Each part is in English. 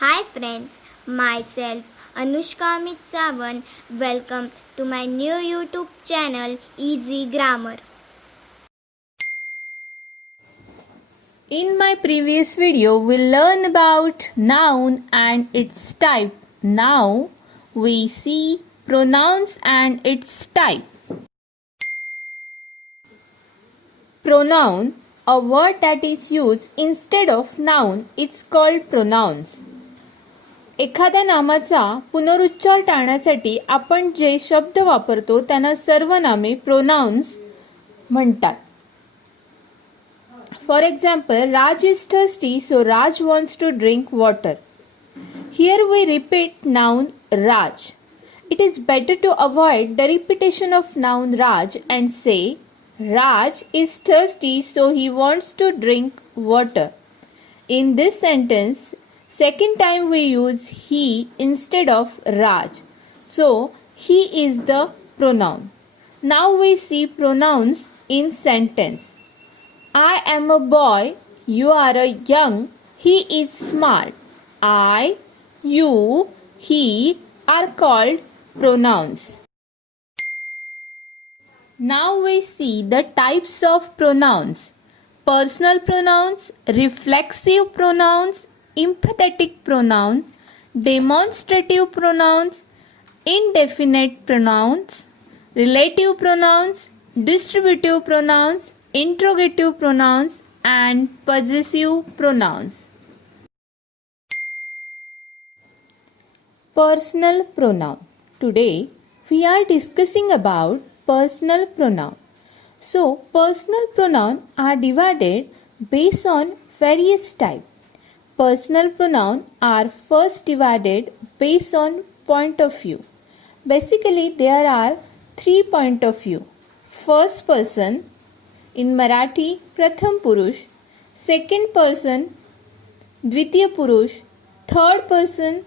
Hi friends, myself Anushka Amit Sawan. Welcome to my new YouTube channel Easy Grammar. In my previous video, we learned about noun and its type. Now we see pronouns and its type. Pronoun, a word that is used instead of noun, it's called pronouns. एखाद्या नामाचा पुनरुच्चार टाळण्यासाठी आपण जे शब्द वापरतो त्यांना सर्वनामे pronounce म्हणतात. For example, Raj is thirsty, so Raj wants to drink water. Here we repeat noun Raj. It is better to avoid the repetition of noun Raj and say Raj is thirsty, so he wants to drink water. In this sentence, second time we use he instead of Raj. So he is the pronoun. Now we see pronouns in sentence. I am a boy, you are a young, he is smart. I, you, he are called pronouns. Now we see the types of pronouns. Personal pronouns, reflexive pronouns, empathetic pronouns, demonstrative pronouns, indefinite pronouns, relative pronouns, distributive pronouns, interrogative pronouns and possessive pronouns. Personal pronoun. Today we are discussing about personal pronoun. So personal pronoun are divided based on various types. Personal pronoun are first divided based on point of view. Basically there are 3 point of view. First person, in Marathi प्रथम पुरुष, second person द्वितीय पुरुष, third person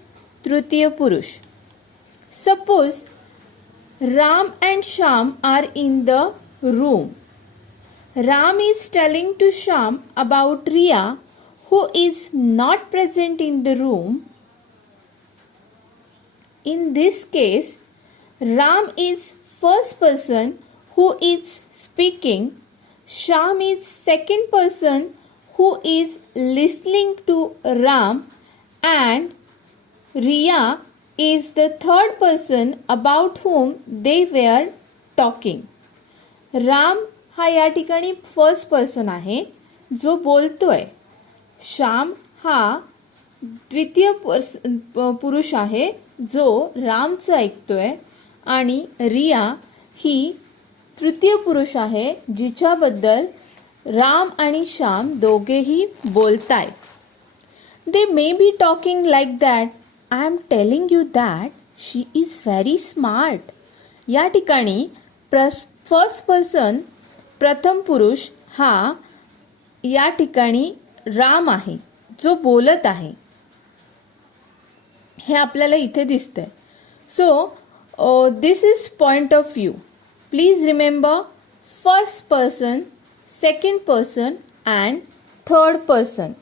तृतीय पुरुष. Suppose Ram and Shyam are in the room. Ram is telling to Shyam about Riya who is not present in the room. In this case, Ram is first person who is speaking. Shyam is second person who is listening to Ram and Riya is the third person about whom they were talking. Ram हा या ठिकाणी first person आहे जो बोलतोय. श्याम हा द्वितीय पुरुष आहे जो रामचं ऐकतोय आणि रिया ही तृतीय पुरुष आहे जिच्याबद्दल राम आणि श्याम दोघेही बोलतायत. They may be talking like that. I am telling you that she is very smart. या ठिकाणी फर्स्ट पर्सन प्रथम पुरुष हा या ठिकाणी राम आहे जो बोलत आहे. हे आपल्याला इथे दिसतंय. So this is point of view. Please remember first person, second person and third person.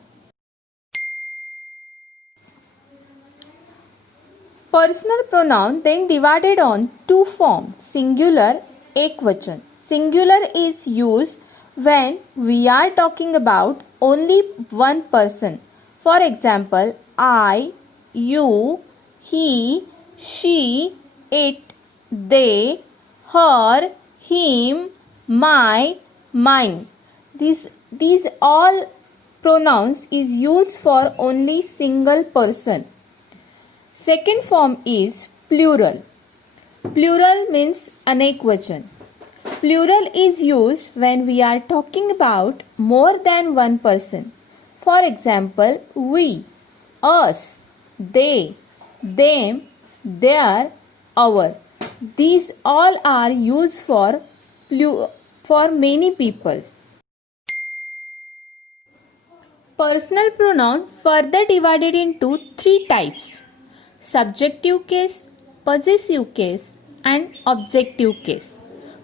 Personal pronoun then divided on two forms, singular, ekvachan. Singular is used when we are talking about only one person. For example, I, you, he, she, it, they, her, him, my, mine. These all pronouns is used for only single person. Second form is plural. Plural means anekvachan. Plural is used when we are talking about more than one person. For example, we, us, they, them, their, our. These all are used for many people. Personal pronoun further divided into 3 types: subjective case, possessive case and objective case.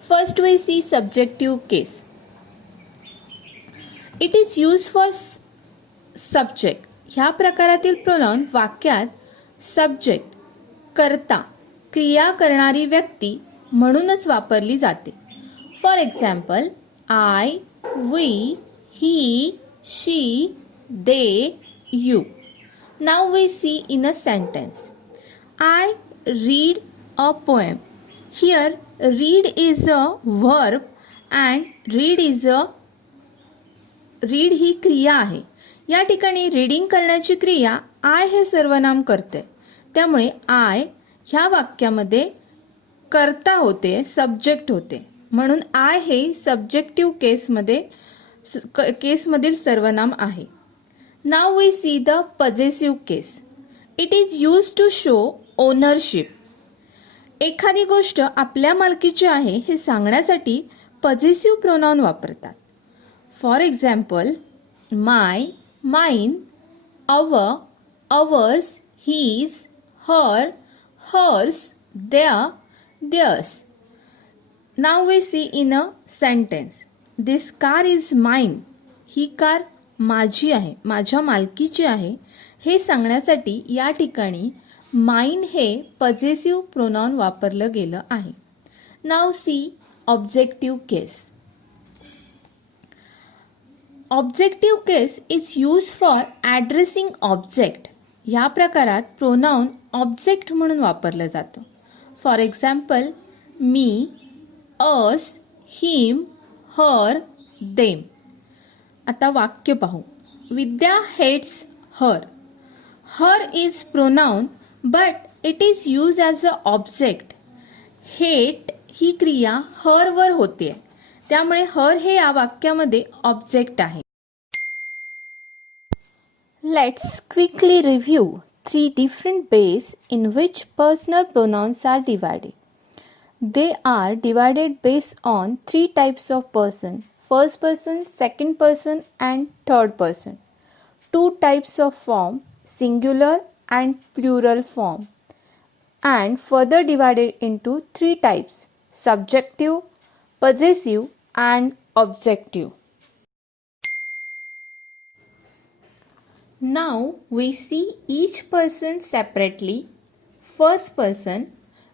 First we see subjective case. It is used for subject. ह्या प्रकारातील pronoun वाक्यात subject, कर्ता, क्रिया करणारी व्यक्ती म्हणूनच वापरली जाते. For example, I, we, he, she, they, you. Now we see in a sentence. I read a poem. Here read is a verb and read ही क्रिया आहे. या ठिकाणी रीडिंग करण्याची क्रिया आय हे सर्वनाम करते. त्यामुळे आय ह्या वाक्यामध्ये कर्ता होते, सब्जेक्ट होते. म्हणून आय हे सब्जेक्टिव्ह केसमधील सर्वनाम आहे. Now we see the possessive case. It is used to show ownership. एखादी गोष्ट आपल्या मालकीची आहे हे सांगण्यासाठी possessive pronoun वापरतात. For example, my, mine, our, ours, his, her, hers, their, theirs. Now we see in a sentence. This car is mine. He car माझी आहे, माझ्या मालकीची आहे हे सांगण्यासाठी या ठिकाणी माइन हे पजेसिव्ह प्रोनाउन वापरलं गेलं आहे. नाव सी objective case. Objective case is use for addressing object. ह्या प्रकारात प्रोनाउन ऑब्जेक्ट म्हणून वापरलं जातं. For example, me, us, him, her, them. आता वाक्य पाहू. Vidya hates her. Her is pronoun but it is use as a object. Hate ही क्रिया हर वर होते, त्यामुळे हर हे या वाक्यामध्ये ऑब्जेक्ट आहे. Let's quickly review 3 different ways in which personal pronouns are divided. They are divided based on 3 types of person: first person, second person and third person. 2 types of form: singular and plural form, and further divided into 3 types: subjective, possessive and objective. Now we see each person separately. First person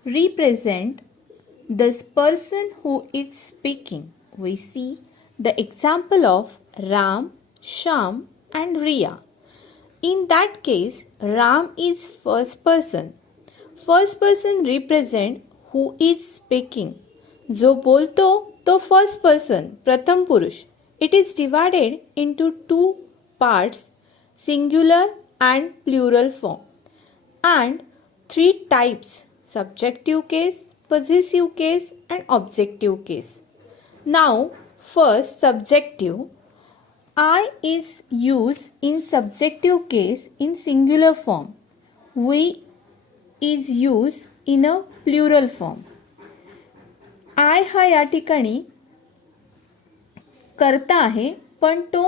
represent the person who is speaking. We see the example of Ram, Sham and Riya. In that case, Ram is first person. First person represent who is speaking. जो बोलतो तो first person, प्रथम पुरुष. It is divided into 2 parts, singular and plural form, and 3 types: subjective case, possessive case and objective case. Now first, subjective. I is used in subjective case in singular form. We is used in a plural form. I हा या ठिकाणी कर्ता आहे पण तो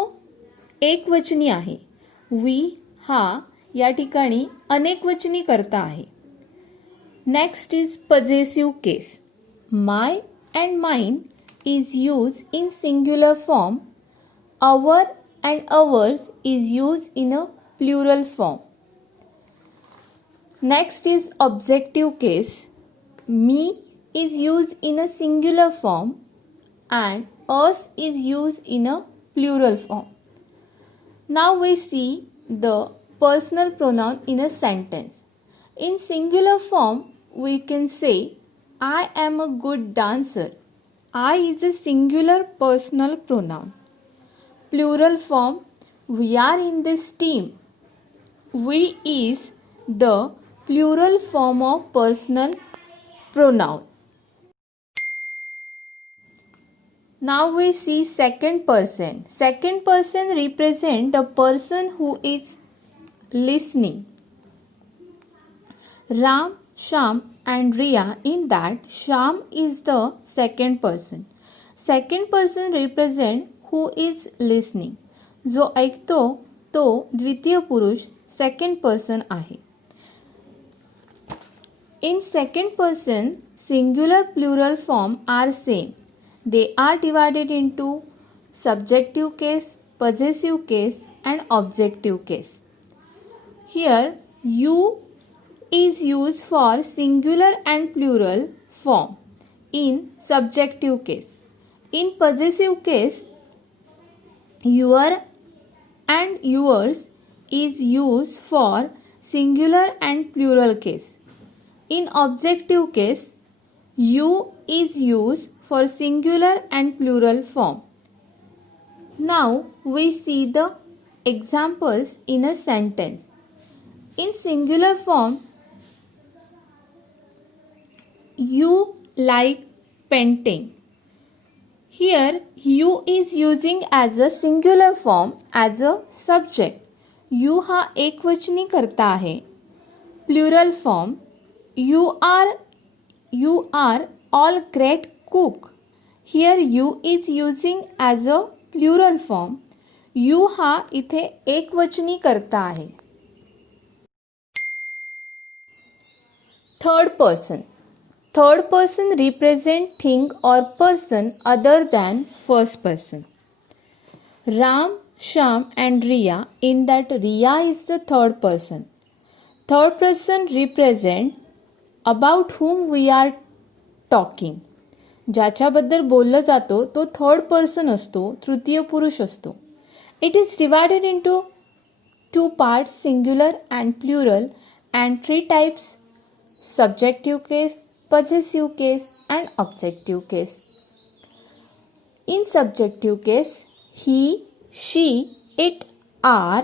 एकवचनी आहे. We हा या ठिकाणी अनेकवचनी कर्ता आहे. Next is possessive case. My and mine is used in singular form. Our and ours is used in a plural form. Next is objective case. Me is used in a singular form and us is used in a plural form. Now we see the personal pronoun in a sentence. In singular form, we can say, I am a good dancer. I is a singular personal pronoun. Plural form, we are in this team. We is the plural form of personal pronoun. Now we see second person. Second person represent the person who is listening. Ram, Sham and Riya. In that, Sham is the second person. Second person represent who is listening. जो ऐकतो तो द्वितीय पुरुष second person आहे. In second person, singular plural form are same. They are divided into subjective case, possessive case and objective case. Here you is used for singular and plural form in subjective case. In possessive case, your and yours is used for singular and plural case. In objective case, you is used for singular and plural form. Now we see the examples in a sentence. In singular form, you like painting. Here you is using as a singular form as a subject. You हा एकवचनी करता आहे. Plural form, you are all great cook. Here you is using as a plural form. You हा इथे एकवचनी करता आहे. Third person. Third person represent thing or person other than first person. Ram, Sham and Riya, in that Riya is the third person. Third person represent about whom we are talking. ज्याच्याबद्दल बोललं जातो तो third person असतो, तृतीय पुरुष असतो. It is divided into two parts, singular and plural, and three types: subjective case, possessive case and objective case. In subjective case, he, she, it are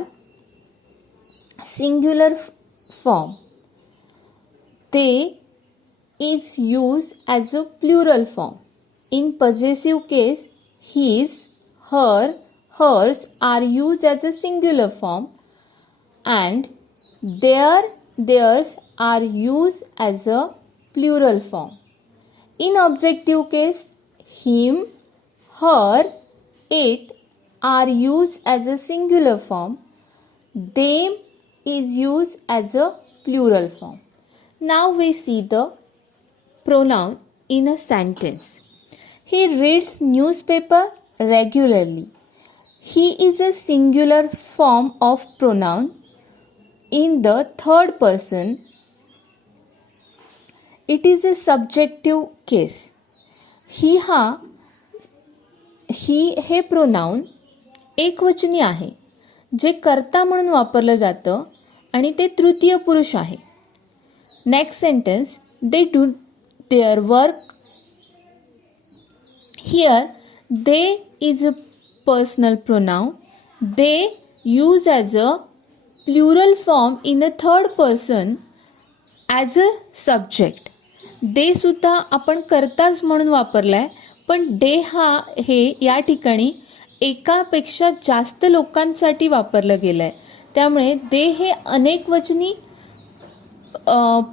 singular form. They is used as a plural form. In possessive case, his, her, hers are used as a singular form, and their, theirs are used as a plural form. In objective case, him, her, it are used as a singular form. Them is used as a plural form. Now we see the pronoun in a sentence. He reads newspaper regularly. He is a singular form of pronoun in the third person. It is a subjective case. ही हे pronoun एकवचनी आहे, जे कर्ता म्हणून वापरलं जातं आणि ते तृतीय पुरुष आहे. Next sentence, they do their work. Here they is a personal pronoun. They use as a plural form in a third person as a subject. Day सुद्धा आपण कर्ताच म्हणून वापरलाय, पण डे हे या ठिकाणी एकापेक्षा जास्त लोकांसाठी वापरलं गेलंय, त्यामुळे दे हे अनेकवचनी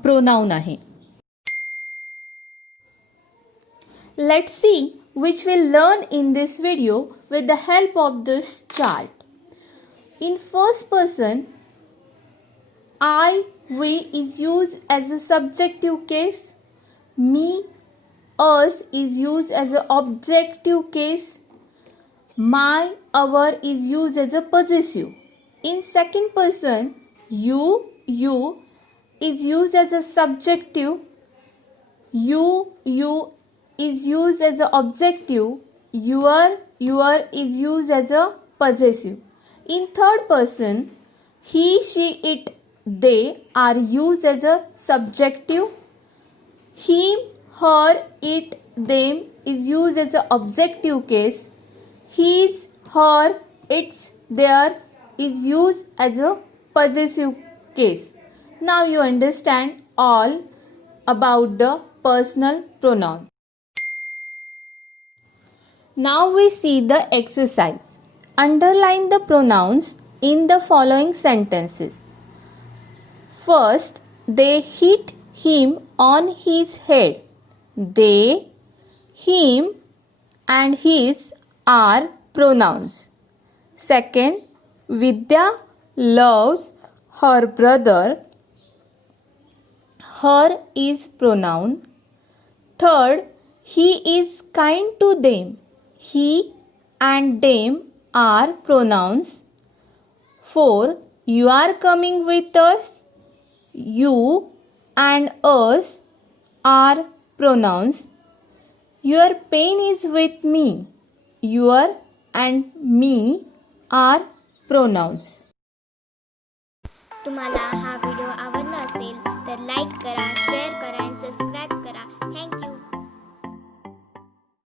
प्रोनाउन आहे. Let's see which we'll learn in this video with the help of this chart. In first person, I, we is used as a subjective case. Me, us is used as an objective case. My, our is used as a possessive. In second person, you is used as a subjective. You is used as an objective. Your is used as a possessive. In third person, he, she, it, they are used as a subjective. Him, her, it, them is used as an objective case. His, her, its, their is used as a possessive case. Now you understand all about the personal pronoun. Now we see the exercise. Underline the pronouns in the following sentences. First, they hit him on his head. They, him and his are pronouns. Second, Vidya loves her brother. Her is pronoun. Third, he is kind to them. He and them are pronouns. 4. You are coming with us. You and us are pronouns. Your pen is with me. Your and me are pronouns. तुम्हाला हा video